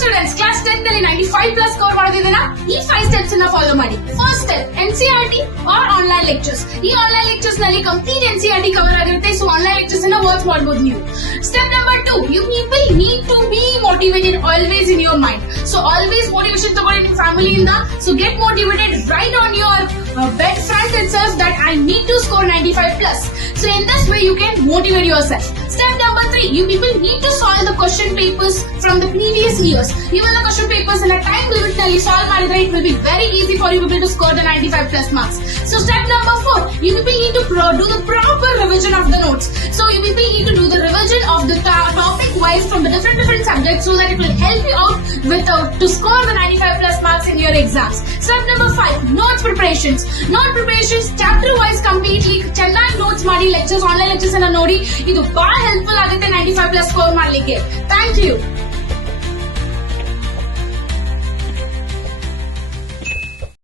Students, class 10 ನಲ್ಲಿ 95 plus score ಮಾಡೋದಿದ್ದೀರಾ? ಈ 5 ಸ್ಟೆಪ್ಸ್ ಅನ್ನ ಫಾಲೋ ಮಾಡಿ. First step, NCERT or online lectures. ಈ ಆನ್ಲೈನ್ ಲೆಕ್ಚರ್ಸ್ ನಲ್ಲಿ ಕಂಪ್ಲೀಟ್ ಎನ್ಸಿಆರ್ಟಿ ಕವರ್ ಆಗಿರುತ್ತೆ. ಸೊ ಆನ್ಲೈನ್ ಲೆಕ್ಚರ್ಸ್ ಅನ್ನ ವಾಚ್ ಮಾಡಬಹುದು ನೀವು. Step number 2, you people need to be motivated always in your mind. So always motivation ತಗೊಳ್ಳಿ ನಿಮ್ಮ ಫ್ಯಾಮಿಲಿಯಿಂದ. So get motivated right on your bed front itself that I need to score 95 plus. So in this way you can motivate yourself. Step number 3, you people need to solve the question papers from the previous years. Even the question papers in a time limit nalli solve madidre it will be very easy for you people to score the 95 plus marks. So step number 4, you people need to do the proper revision of the notes. So you people need to do the revision of the topic wise from the different subjects so that it will help you out with to score the 95 plus marks in your exams. Step number 5, notes preparations. Note preparations chapter wise completely ಚೆನ್ನಾಗಿ notes ಮಾಡಿ lectures online lectures ಅನ್ನ ನೋಡಿ. ಇದು ಬಹಳ helpful ಆಗುತ್ತೆ 95 plus score ಮಾಡ್ಲಿಕ್ಕೆ. Thank you.